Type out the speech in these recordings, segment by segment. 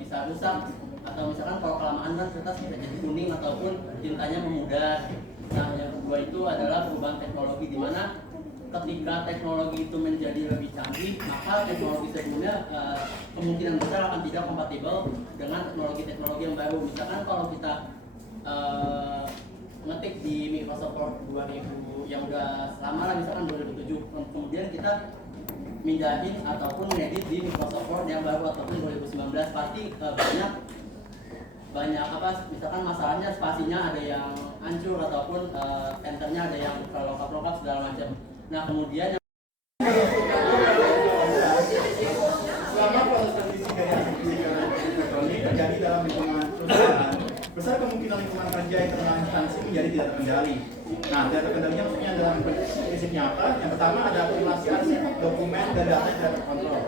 bisa rusak, atau misalkan kalau kelamaan kan kertas bisa jadi kuning ataupun tintanya memudar. Nah, yang kedua itu adalah perubahan teknologi, di mana ketika teknologi itu menjadi lebih canggih, maka teknologi sebelumnya kemungkinan besar akan tidak kompatibel dengan teknologi-teknologi yang baru. Misalkan kalau kita ngetik di Microsoft Word 2000 yang udah lama lah, misalkan 2007, kemudian kita mindahin ataupun ngedit di Microsoft Word yang baru ataupun 2019, pasti banyak apa, misalkan masalahnya spasinya ada yang hancur ataupun enternya ada yang lengkap segala macam. Nah, kemudian yang selama proses transisi dari elektronik terjadi dalam lingkungan perusahaan, besar kemungkinan lingkungan kerja internal instansi menjadi tidak terkendali. Nah, tidak terkendalinya maksudnya dalam prinsipnya apa? Yang pertama ada akumulasi arsip, dokumen, dan data yang tidak terkontrol.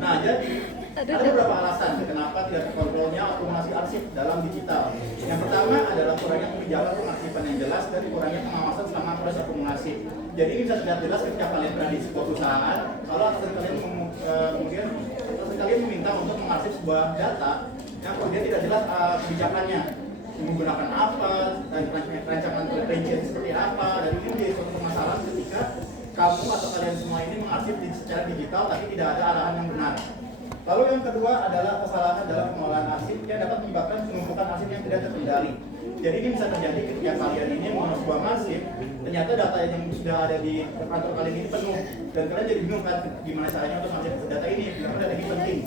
Nah, jadi ada beberapa alasan kenapa tidak terkontrolnya akumulasi arsip dalam digital. Yang pertama adalah kurangnya kebijakan pengarsipan yang jelas dan kurangnya pengawasan selama proses akumulasi. Jadi ini bisa terlihat jelas ketika kalian berada di sebuah perusahaan, kalau atasan kalian kemudian atasan kalian meminta untuk mengarsip sebuah data yang kemudian tidak jelas kebijakannya, menggunakan apa dan rancangan perincian seperti apa, dan ini menjadi suatu permasalahan ketika kamu atau kalian semua ini mengarsip secara digital tapi tidak ada arahan yang benar. Lalu yang kedua adalah kesalahan dalam pengelolaan arsip yang dapat menyebabkan penumpukan arsip yang tidak terkendali. Jadi ini bisa terjadi ketika kalian ini mengolah sebuah arsip, ternyata data yang sudah ada di kantor kalian ini penuh, dan kalian jadi bingung kan gimana caranya untuk mengarsip data ini, karena data ini penting.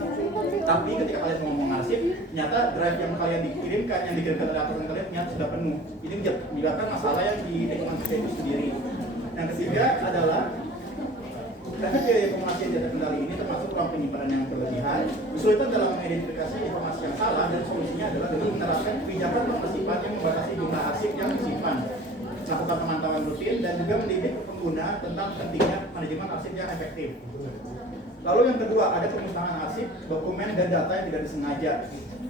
Tapi ketika kalian mau mengarsip, ternyata drive yang kalian dikirimkan, yang dikirimkan oleh atasan kalian ternyata sudah penuh. Ini menyebabkan masalah yang di lingkungan kerja itu sendiri. Yang ketiga adalah karena biaya informasi yang tidak terkendali ini termasuk ruang penyimpanan yang berlebihan, kesulitan dalam mengidentifikasi informasi yang salah, dan solusinya adalah dengan menerapkan kebijakan pengarsipan yang membatasi jumlah arsip yang disimpan, melakukan pemantauan rutin, dan juga mendidik pengguna tentang pentingnya manajemen arsip yang efektif. Lalu yang kedua, ada pemusnahan arsip, dokumen, dan data yang tidak disengaja.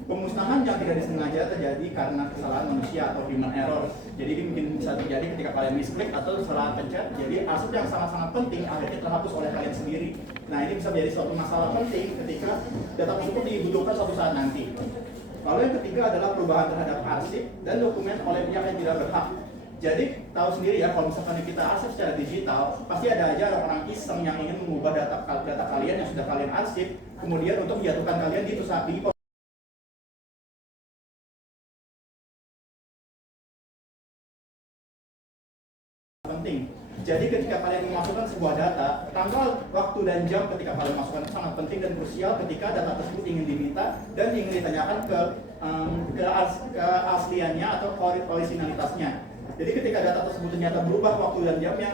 Pemusnahan yang tidak disengaja terjadi karena kesalahan manusia atau human error. Jadi ini mungkin bisa terjadi ketika kalian misklik atau salah pencet. Jadi arsip yang sangat-sangat penting akhirnya terhapus oleh kalian sendiri. Nah, ini bisa menjadi suatu masalah penting ketika data tersebut dibutuhkan suatu saat nanti. Lalu yang ketiga adalah perubahan terhadap arsip dan dokumen oleh pihak yang tidak berhak. Jadi tahu sendiri ya, kalau misalkan kita arsip secara digital, pasti ada aja orang iseng yang ingin mengubah data kalian yang sudah kalian arsip, kemudian untuk menjatuhkan kalian di penting. Jadi ketika kalian memasukkan sebuah data, tanggal, waktu, dan jam ketika kalian masukkan sangat penting dan krusial ketika data tersebut ingin diminta dan ingin ditanyakan ke keasliannya atau originalitasnya. Jadi ketika data tersebut ternyata berubah waktu dan jamnya,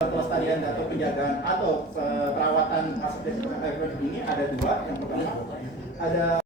pelestarian atau penjagaan atau perawatan aset elektronik ini ada dua. Yang pertama ada